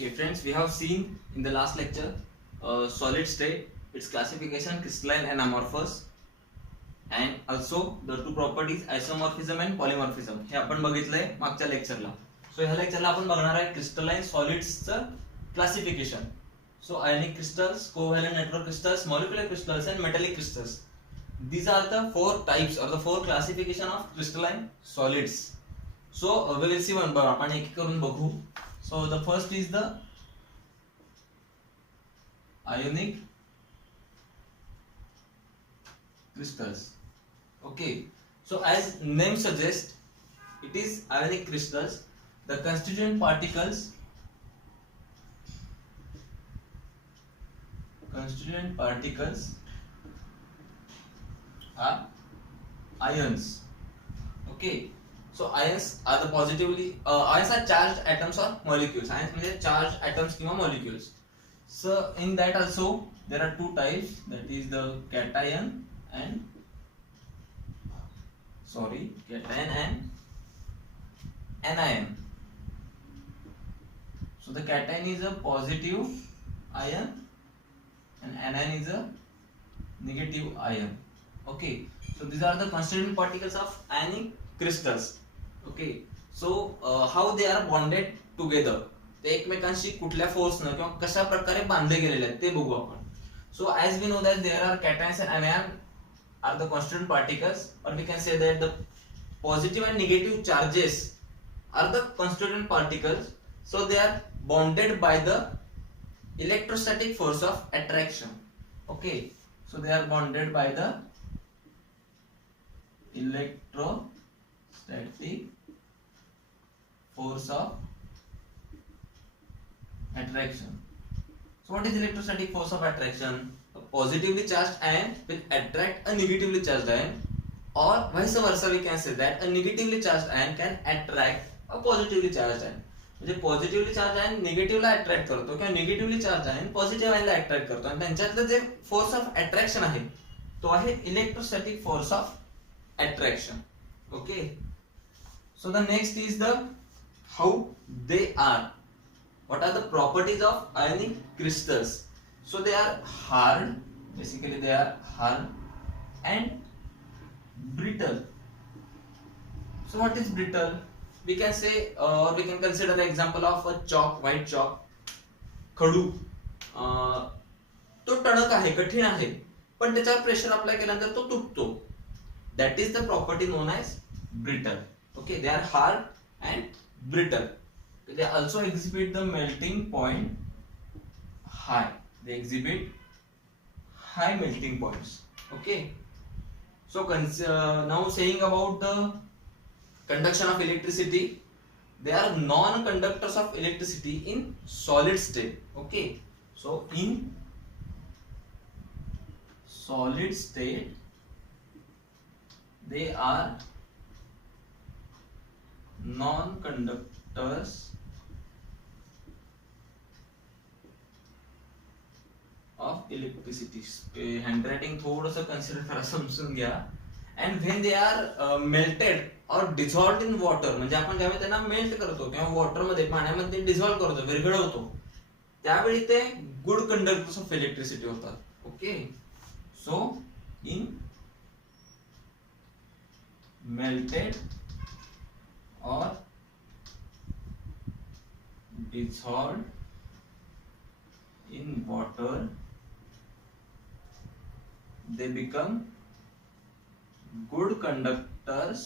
Okay, friends, we have seen in the last lecture solid state, its classification, crystalline and amorphous, and also the two properties isomorphism and polymorphism. हे आपण बघितलंय मागच्या लेक्चरला. सो ह्या लेक्चरला आपण बघणार आहे crystalline सॉलिड्सचं classification. So ionic crystals, covalent network crystals, molecular crystals and metallic crystals. These are the four types or the four classification of crystalline solids. So we will see one by आपण एक करून बघू. So the first is the ionic crystals. Okay. So as name suggests, it is ionic crystals. The constituent particles are ions. Okay. So ions are the ions are charged atoms or molecules. Ions means charged atoms किंवा molecules. So in that also there are two types, that is the cation and anion. So the cation is a positive ion and anion is a negative ion. Okay, so these are the constituent particles of ionic crystals. Okay, so how they are bonded together, ते एकमेकांशी कुठल्या फोर्सनं किंवा कशा प्रकारे बांधले गेलेले आहेत ते बघू आपण. So as we know that there are cations and anion are the constituent particles, or we can say that the positive and negative charges are the constituent particles. So they are bonded by the electrostatic force of attraction. Okay, so they are bonded by the electrostatic force of attraction. So what is electrostatic force of attraction? A positively charged ion will attract a negatively charged ion, or vice versa we can say that a negatively charged ion can attract a positively charged ion. म्हणजे positively charge ion निगेटिव्हला attract करतो किंवा negatively charge ion positive आयनला attract करतो, आणि त्यांच्यातलं जे force of attraction आहे तो आहे electrostatic force of attraction. Okay, so the next is the how they are. What are the properties of ionic crystals? So they are hard, basically they are hard and brittle. So what is brittle? We can say, or we can consider the example of a chalk, white chalk. खडू तो टणक आहे, कठीण आहे, पण त्याच्यावर pressure apply केल्यानंतर तो तुटतो. That is the property known as brittle. Okay, they are hard and brittle. They also exhibit the melting point high. They exhibit high melting points. Okay. So now saying about the conduction of electricity, they are non-conductors of electricity in solid state. Okay. So in solid state, they are non-conductors of electricity. Handwriting थोडंसं consider करा, समजून घ्या. And when they are melted or dissolved in water, म्हणजे आपण जेव्हा त्यांना melt करतो किंवा वॉटर मध्ये पाण्यामध्ये डिझॉल्व करतो, विरघळवतो, त्यावेळी ते गुड कंडक्टर्स ऑफ इलेक्ट्रिसिटी होतात. Okay, so in melted or dissolved in water, they become good conductors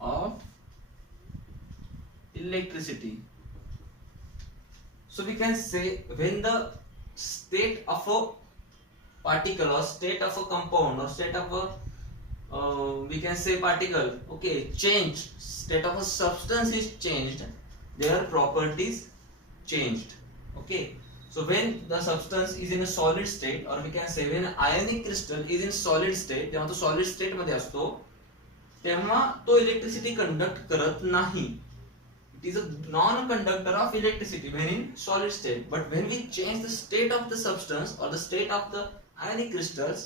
of electricity. So we can say when the state of a particle or state of a compound or state of a we can say particle, okay, change, state of a substance is changed, their properties changed. Okay, so when the substance is in a solid state, or we can say when an ionic crystal is in solid state, तेव्हा तो solid state मध्ये असतो, तेव्हा तो electricity conduct करत नाही. It is a non-conductor of electricity when in solid state. But when we change the state of the substance or the state of the ionic crystals,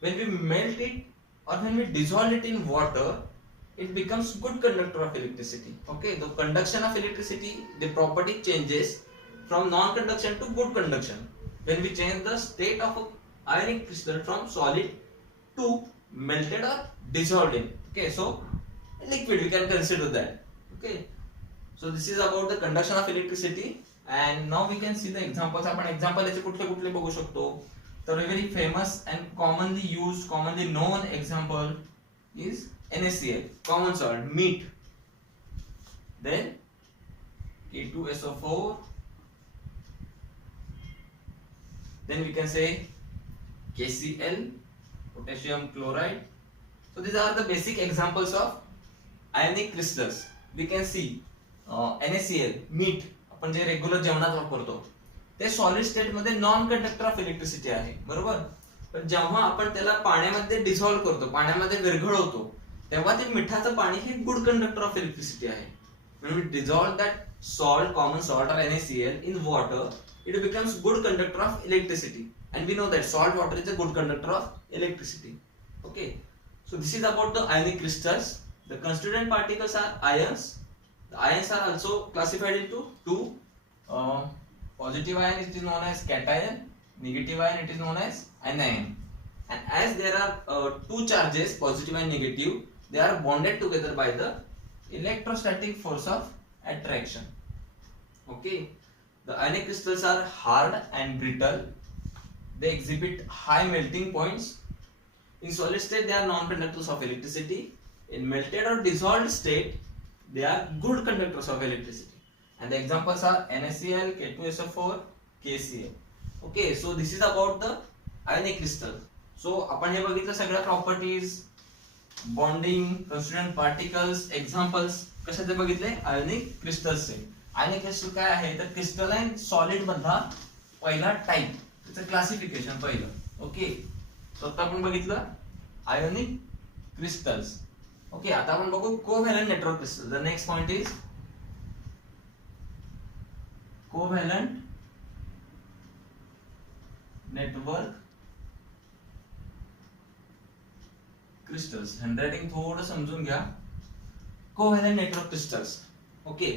when we melt it or when we dissolve it in water, it becomes good conductor of electricity. Okay, the conduction of electricity, the property changes from non-conduction to good conduction when we change the state of a ionic crystal from solid to melted or dissolved in. Okay, so liquid we can consider that. Okay, so this is about the conduction of electricity. And now we can see the examples. आपण example याचे कुठले कुठले बघू शकतो. तर a very famous and commonly used, commonly known example is NaCl, common salt, meat. Then K2SO4. Then we can say KCl, potassium chloride. So these are the basic examples of ionic crystals. We can see NaCl, meat, आपण जे regular जेवणात वापरतो ते solid state मध्ये non conductor of electricity आहे, बरोबर. पण जेव्हा आपण त्याला पाण्यामध्ये डिसॉल्व्ह करतो, पाण्यामध्ये विरघळवतो, तेव्हा ते मिठाचं पाणी हे गुड कंडक्टर ऑफ इलेक्ट्रिसिटी आहे. When we dissolve that salt, common salt or NaCl in water, it becomes good conductor of electricity. And we know that salt water is a good conductor of electricity. Okay, so this is about the ionic crystals. The constituent particles are ions. The ions are also classified into two. Positive ion it is known as cation, negative ion it is known as anion. And as there are two charges, positive and negative, they are bonded together by the electrostatic force of attraction. Okay, the ionic crystals are hard and brittle. They exhibit high melting points. In solid state they are non-conductors of electricity. In melted or dissolved state they are good conductors of electricity. And the examples are NaCl, K2SO4, KCl. Okay, so this is about the ionic crystal. So आपण हे बघितलं सगळ्या properties, bonding, constituent particles, examples कशाचे बघितले? Ionic क्रिस्टल्सचे. Ionic crystal काय आहे तर crystalline solid मधला पहिला टाइप, त्याचं क्लासिफिकेशन पहिलं. ओके, so आता आपण बघितलं आयोनिक क्रिस्टल्स. ओके, आता आपण बघू covalent network crystal. The next point is covalent network crystals. Handwriting थोडं समजून घ्या. Covalent network crystals. Okay,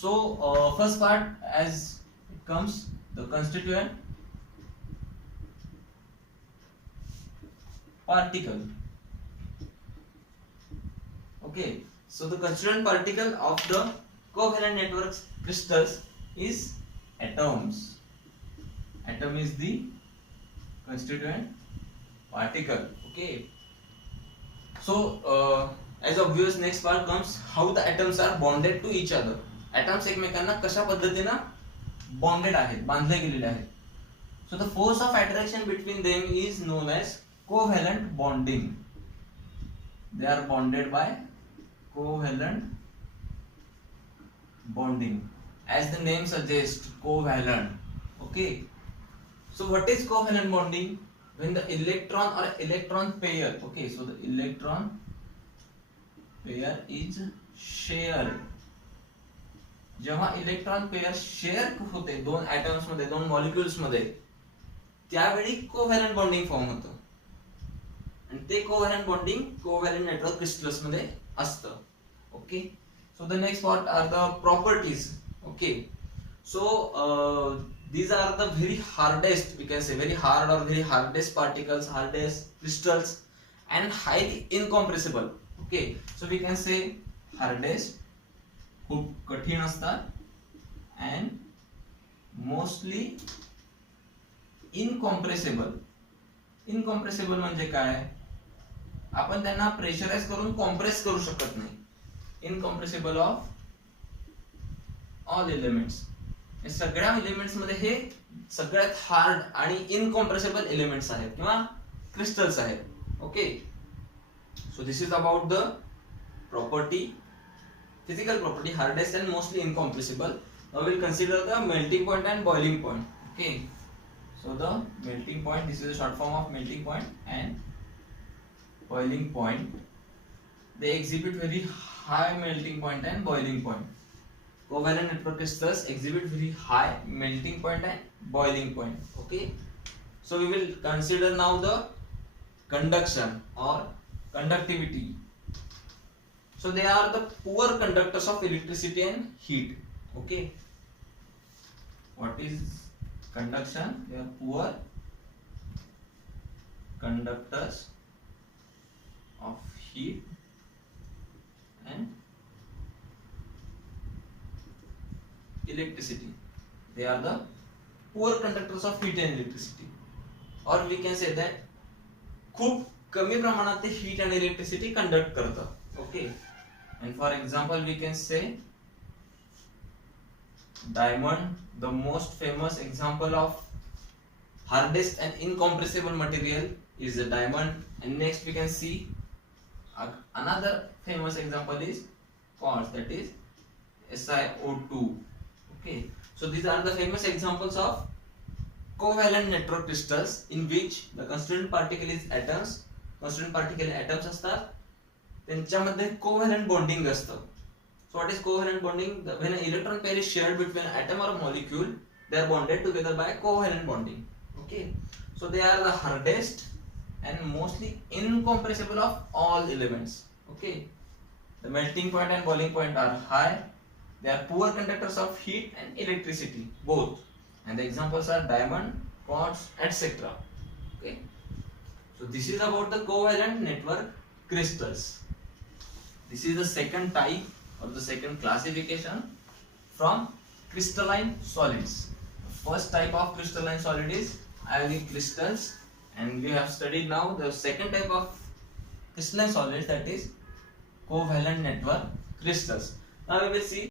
so first part as it comes, the constituent particle. Okay, so the constituent particle of the covalent network crystals is atoms. Atom is the constituent particle. Okay, so as obvious, next part comes how the atoms are bonded to each other. Atoms एकमेकांना कशा पद्धतीने bonded आहेत, बांधले गेलेले आहेत. So the force of attraction between them is known as covalent bonding. They are bonded by covalent bonding. As the name suggests, covalent. Okay, so what is covalent bonding? When the electron or electron pair, okay, so the electron pair is shared. जेव्हा electron pair share होते दोन atoms मध्ये, दोन molecules मध्ये, त्यावेळी covalent bonding form होतं. आणि ते covalent bonding covalent network crystals मध्ये असतं. Okay, so the next part are the properties. Okay, so these are the very hardest, we can say very hard or very hardest particles, hardest crystals, and highly incompressible. Okay, so we can say hardest, खूप कठीण असतात, and mostly incompressible. Incompressible म्हणजे काय? आपण त्यांना pressurise करून compress करू शकत नाही. Incompressible of all elements. या सगळ्या एलिमेंट्स मध्ये हे सगळ्यात हार्ड आणि इनकॉम्प्रेसिबल एलिमेंट्स आहेत किंवा क्रिस्टल्स आहेत. Okay, so this is about the property, physical property, hardest and mostly incompressible. Now we'll consider the melting point and boiling point. Okay, so the melting point, this is a short form of melting point, and boiling point. They exhibit very high melting point and boiling point. Covalent network crystals exhibit very high melting point and boiling point. Okay, so we will consider now the conduction or conductivity. So they are the poor conductors of electricity and heat. Okay. What is conduction? They are poor conductors of heat and electricity. They are the poor conductors of heat and electricity. Or we can say that खूप कमी प्रमाणात ते heat and electricity conduct करतं. Okay. And for example, we can say diamond, the most famous example of hardest and incompressible material is the diamond. And next we can see another famous example is quartz, that is SiO2. Okay, so these are the famous examples of covalent network crystals in which the constituent particle is atoms. Constituent particle atoms असतात, त्यांच्यामध्ये covalent bonding असतं. So what is covalent bonding? When an electron pair is shared between an atom or a molecule, they are bonded together by covalent bonding. Okay, so they are the hardest and mostly incompressible of all elements. Okay, the melting point and boiling point are high. They are poor conductors of heat and electricity both, and the examples are diamond, quartz, etc. Okay, so this is about the covalent network crystals. This is the second type or the second classification from crystalline solids. The first type of crystalline solid is ionic crystals, and we have studied now the second type of crystalline solids, that is covalent network crystals. Now we will see